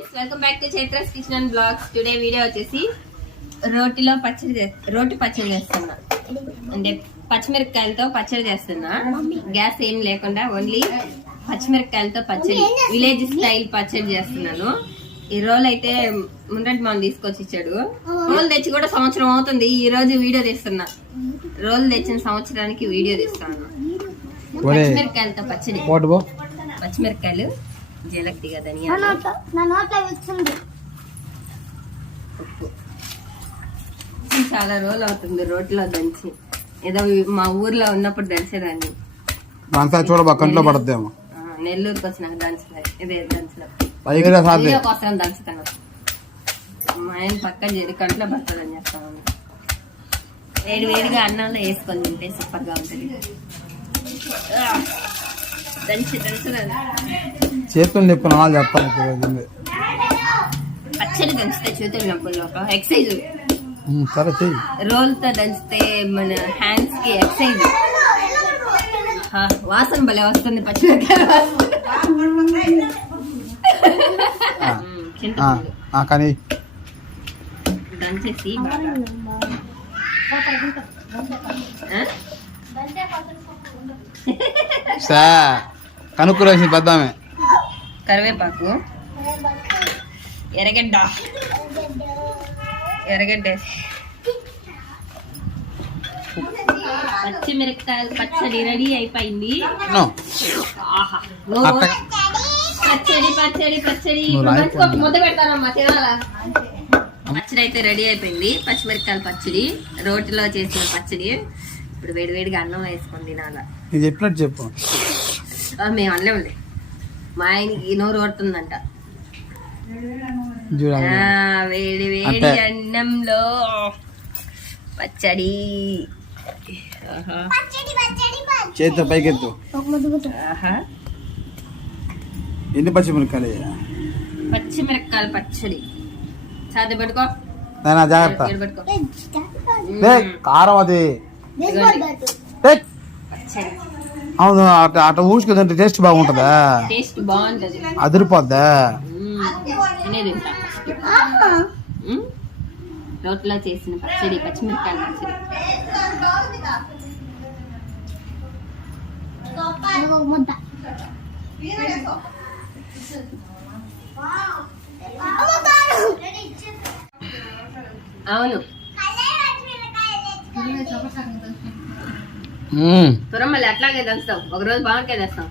Welcome back to Chaitra's kitchen and blogs. Today video వచ్చేసి రోటి పచ్చడి చేస్తున్నా. అంటే పచ్చిమిరపకాయలతో పచ్చడి చేస్తున్నా. గ్యాస్ ఏం లేకుండా ఓన్లీ పచ్చిమిరపకాయలతో పచ్చడి, విలేజ్ స్టైల్ పచ్చడి చేస్తున్నాను. ఈ రోల్ అయితే ముందటి మనం తీసుకొచ్చి ఇచ్చాడు. రోల్ తెచ్చి కూడా సంవత్సరం అవుతుంది. ఈ రోజు వీడియో తీస్తున్నా. రోల్ తెచ్చిన సంవత్సరానికి వీడియో తీస్తాను. పచ్చిమిరపకాయలతో పచ్చడి, పచ్చిమిరపకాయలు, జీలకర్ర, ధనియాలు, ఉప్పు. చాలా రోజులు అవుతుంది రోట్లో దంచి. ఏదో మా ఊర్లో ఉన్నప్పుడు దంచేదాన్ని. కంట్లో పడద్దేమో. నెల్లూరుకి వచ్చినాక దంచలేదు. ఇదే దంచలేదు కోసం దంచుతాను. మా ఆయన పక్క చేరి కంట్లో పడుతుందని చెప్తాను. వేడి వేడిగా అన్నంలో వేసుకొని తింటే సూపర్ గా ఉంటుంది. చేతులు నొప్పి చెప్తాను. పచ్చడి దంచితే చేతులు నొప్పులు ఒక ఎక్సైజ్. సరే చెయ్యి. రోల్ తో దంచితే మన హ్యాండ్స్ కి ఎక్సైజ్. వాసన భలే వస్తుంది పచ్చిమిరపకాయ కానీ దంచేసి కనుక్కురేసి పెద్దామే. కరివేపాకు, ఎర్రగడ్డ పచ్చిమిరపకాయలు పచ్చడి రెడీ అయిపోయింది. పచ్చడి పచ్చడి పచ్చడి ముద్ద పెడతానమ్మా తినాలా. పచ్చడి అయితే రెడీ అయిపోయింది. పచ్చిమిరపకాయల పచ్చడి, రోటిలో చేసిన పచ్చడి. ఇప్పుడు వేడివేడిగా అన్నం వేసుకొని తినాలా. చెప్పినట్టు చెప్పు. మేము అనలేములే, మా ఆయనకి నోరు కొడుతుందంట. వేడి వేడి అన్నంలో పచ్చడి. చేతితో పైకెత్తు. ఎన్ని పచ్చిమిరపకాయలు? పచ్చిమిరపకాయల పచ్చడి. సాధ్య పెట్టుకో, జాగ్రత్త. కారం అది. అవును, అట్లా ఊసుకుందంటే టేస్ట్ బాగుంటుందా? టేస్ట్ బాగుంటది, అదిరిపోద్దా? రోట్లో చేసిన పచ్చడి, పచ్చిమిరపకాయల పచ్చడి. అవును, తురమల్లి అట్లాగే దంచుతాం. ఒకరోజు బాగుంటే తెస్తాం.